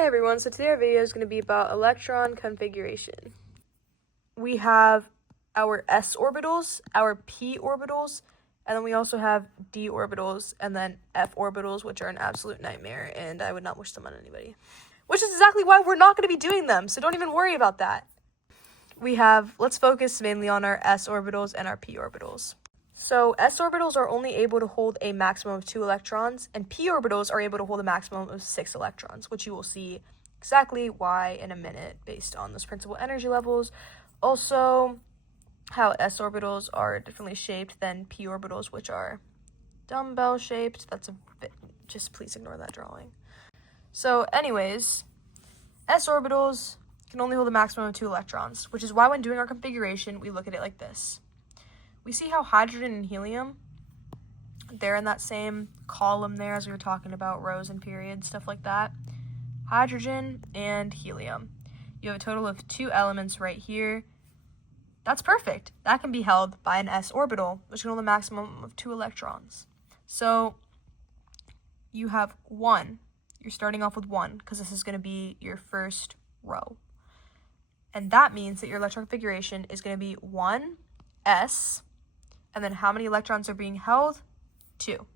Hey everyone, so today our video is going to be about electron configuration. We have our s orbitals, our p orbitals, and then we also have d orbitals and then f orbitals, which are an absolute nightmare, and I would not wish them on anybody. Which is exactly why we're not going to be doing them, so don't even worry about that. Let's focus mainly on our s orbitals and our p orbitals. So s orbitals are only able to hold a maximum of 2 electrons, and p orbitals are able to hold a maximum of 6 electrons, which you will see exactly why in a minute based on those principal energy levels. Also, how s orbitals are differently shaped than p orbitals, which are dumbbell shaped. Just please ignore that drawing. So anyways, s orbitals can only hold a maximum of 2 electrons, which is why when doing our configuration, we look at it like this. We see how hydrogen and helium, they're in that same column there as we were talking about rows and periods, stuff like that. Hydrogen and helium. You have a total of 2 elements right here. That's perfect. That can be held by an s orbital, which can hold a maximum of 2 electrons. So you have 1. You're starting off with 1 because this is going to be your first row. And that means that your electron configuration is going to be 1s. And then how many electrons are being held? 2.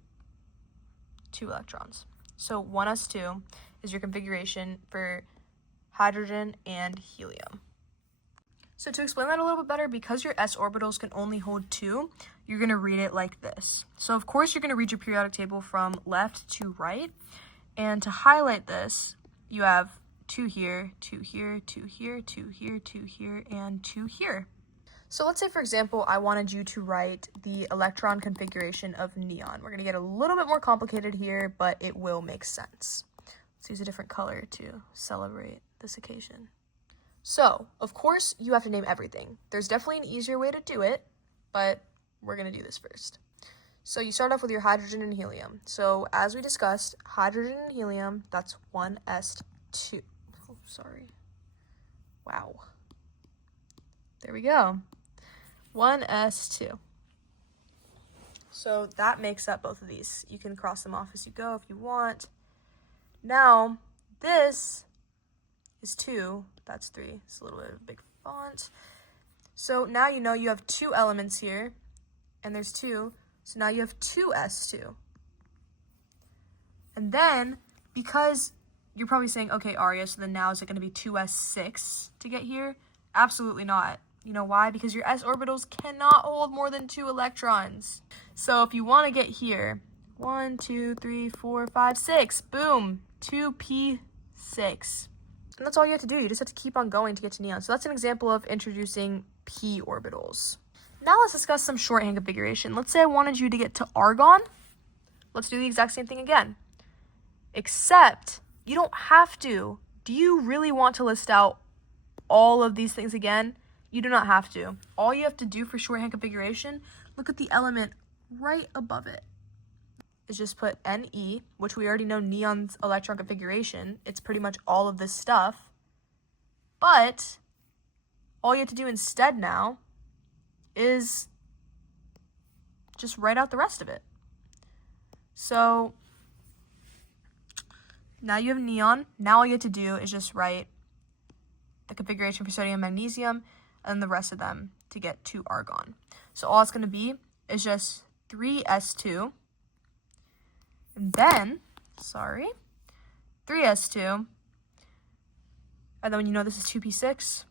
2 electrons. So 1s2 is your configuration for hydrogen and helium. So to explain that a little bit better, because your s orbitals can only hold 2, you're going to read it like this. So of course you're going to read your periodic table from left to right. And to highlight this, you have 2 here, 2 here, 2 here, 2 here, 2 here, and 2 here. So let's say, for example, I wanted you to write the electron configuration of neon. We're going to get a little bit more complicated here, but it will make sense. Let's use a different color to celebrate this occasion. So, of course, you have to name everything. There's definitely an easier way to do it, but we're going to do this first. So you start off with your hydrogen and helium. So as we discussed, hydrogen and helium, that's 1s2. Oh, sorry. Wow. There we go. 1s2. So that makes up both of these. You can cross them off as you go if you want. Now, this is 2. That's 3. It's a little bit of a big font. So now you know you have 2 elements here, and there's 2. So now you have 2s2. And then, because you're probably saying, okay, Aria, so then now is it going to be 2s6 to get here? Absolutely not. You know why? Because your s orbitals cannot hold more than 2 electrons. So if you want to get here, 1, 2, 3, 4, 5, 6, boom, 2p6. And that's all you have to do. You just have to keep on going to get to neon. So that's an example of introducing p orbitals. Now let's discuss some shorthand configuration. Let's say I wanted you to get to argon. Let's do the exact same thing again. Except you don't have to. Do you really want to list out all of these things again? You do not have to. All you have to do for shorthand configuration, look at the element right above it. Is just put Ne, which we already know neon's electron configuration. It's pretty much all of this stuff. But all you have to do instead now is just write out the rest of it. So now you have neon. Now all you have to do is just write the configuration for sodium and magnesium and the rest of them to get to argon. So all it's going to be is just 3s2 and then, 3s2, and then when you know this is 2p6,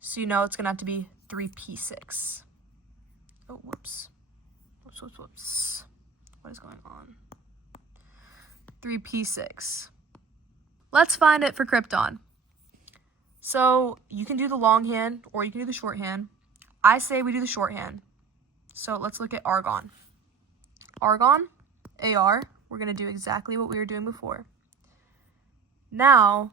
so you know it's going to have to be 3p6. Oh, whoops. What is going on? 3p6. Let's find it for krypton. So you can do the longhand or you can do the shorthand. I say we do the shorthand. So let's look at argon. Argon, Ar, we're going to do exactly what we were doing before. Now,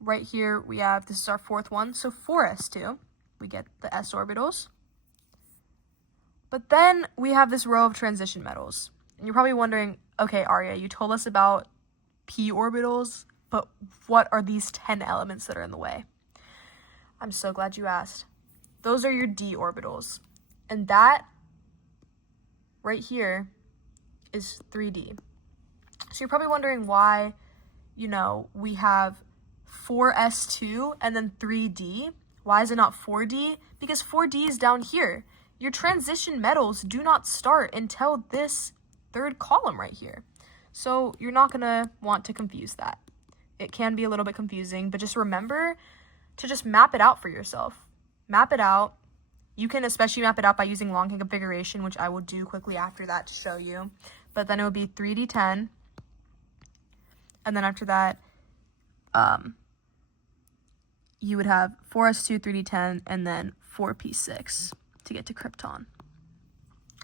right here we have, this is our 4th one, so 4s2. We get the s orbitals. But then we have this row of transition metals. And you're probably wondering, okay, Arya, you told us about p orbitals, but what are these 10 elements that are in the way? I'm so glad you asked. Those are your d orbitals. And that right here is 3d. So you're probably wondering why we have 4s2 and then 3d. Why is it not 4d? Because 4d is down here. Your transition metals do not start until this third column right here. So you're not going to want to confuse that. It can be a little bit confusing, but just remember to just map it out for yourself. Map it out. You can especially map it out by using long configuration, which I will do quickly after that to show you. But then it would be 3d10. And then after that, you would have 4s2, 3d10, and then 4p6 to get to krypton.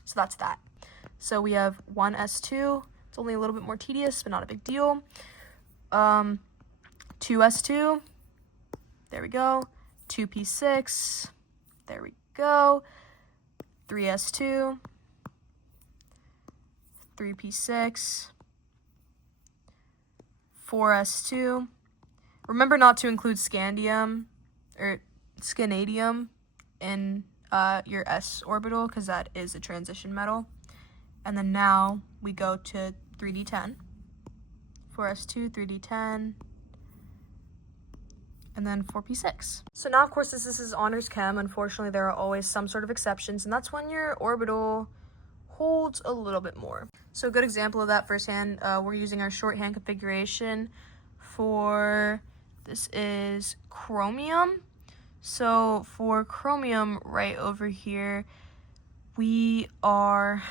So that's that. So we have 1s2. It's only a little bit more tedious, but not a big deal. 2s2. There we go. 2p6. There we go. 3s2. 3p6. 4s2. Remember not to include scandium or scanadium in your s orbital, because that is a transition metal. And then now we go to 3d10. 4s2, 3d10, and then 4p6. So now, of course, this is honors chem. Unfortunately, there are always some sort of exceptions, and that's when your orbital holds a little bit more. So a good example of that firsthand, we're using our shorthand configuration for, this is chromium. So for chromium right over here, we're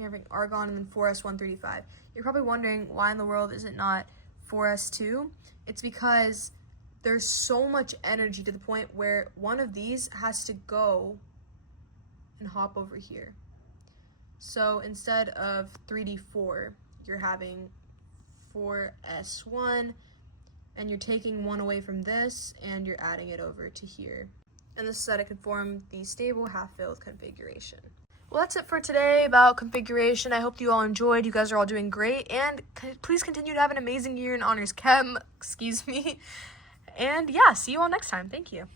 having argon and then 4s135. You're probably wondering, why in the world is it not 4s2? It's because there's so much energy to the point where one of these has to go and hop over here. So instead of 3d4, you're having 4s1, and you're taking one away from this, and you're adding it over to here. And this is how it can form the stable half-filled configuration. Well, that's it for today about configuration. I hope you all enjoyed. You guys are all doing great, and please continue to have an amazing year in honors chem. Excuse me. And yeah, see you all next time. Thank you.